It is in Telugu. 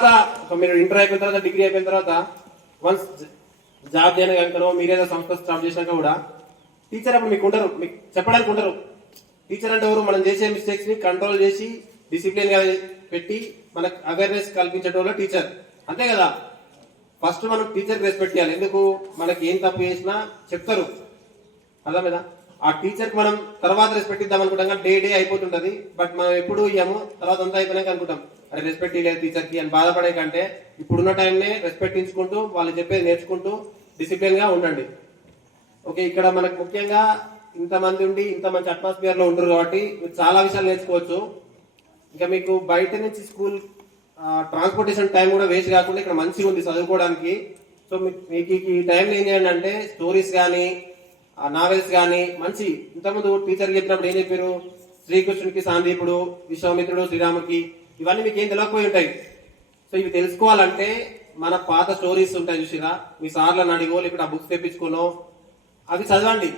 ఒక మీరు ఇంటర్ అయిపోయిన తర్వాత డిగ్రీ అయిపోయిన తర్వాత వన్స్ జాబ్ చేయడం కనుకనో మీరేదో సంస్థ స్టార్ట్ చేసినాక కూడా టీచర్ అప్పుడు మీకు ఉండరు. మీకు చెప్పడానికి ఉండరు. టీచర్ అంటే ఎవరు? మనం చేసే మిస్టేక్స్ని కంట్రోల్ చేసి డిసిప్లిన్గా పెట్టి మనకు అవేర్నెస్ కల్పించడంలో టీచర్ అంతే కదా? ఫస్ట్ మనం టీచర్ రెస్పెక్ట్ చేయాలి. ఎందుకు? మనకి ఏం తప్పు చేసినా చెప్తారు. అర్థమైందా? ఆ టీచర్కి మనం తర్వాత రెస్పెక్ట్ ఇద్దాం అనుకుంటాం డే డే అయిపోతుంటది. బట్ మనం ఎప్పుడు ఇయ్యాము? తర్వాత అంతా అయిపోయినాక అనుకుంటాం. అరే రెస్పెక్ట్ ఇవ్వలేదు టీచర్కి అని బాధపడే కంటే ఇప్పుడున్న టైంనే రెస్పెక్ట్ ఇచ్చుకుంటూ వాళ్ళు చెప్పేది నేర్చుకుంటూ డిసిప్లిన్గా ఉండండి. ఓకే ఇక్కడ మనకు ముఖ్యంగా ఇంతమంది ఉండి ఇంత మంచి అట్మాస్ఫియర్లో ఉండరు కాబట్టి మీరు చాలా విషయాలు నేర్చుకోవచ్చు. ఇంకా మీకు బయట నుంచి స్కూల్ ట్రాన్స్పోర్టేషన్ టైం కూడా వేస్ట్ కాకుండా ఇక్కడ మంచిగా ఉంది చదువుకోవడానికి. సో మీకు ఈ టైంలో ఏం చేయండి అంటే స్టోరీస్ కానీ నావెల్స్ కానీ మంచి ఇంతకుముందు టీచర్ చెప్పినప్పుడు ఏం చెప్పారు? శ్రీకృష్ణుడికి సాందీపుడు విశ్వామిత్రుడు శ్రీరాముడికి ఇవన్నీ మీకు ఏం తెలియకపోయి ఉంటాయి. సో ఇవి తెలుసుకోవాలంటే మన పాత స్టోరీస్ ఉంటాయి చూసిరా మీ సార్లను అడిగో లేకపోతే ఆ బుక్స్ తెప్పించుకోనో. అవి చదవండి.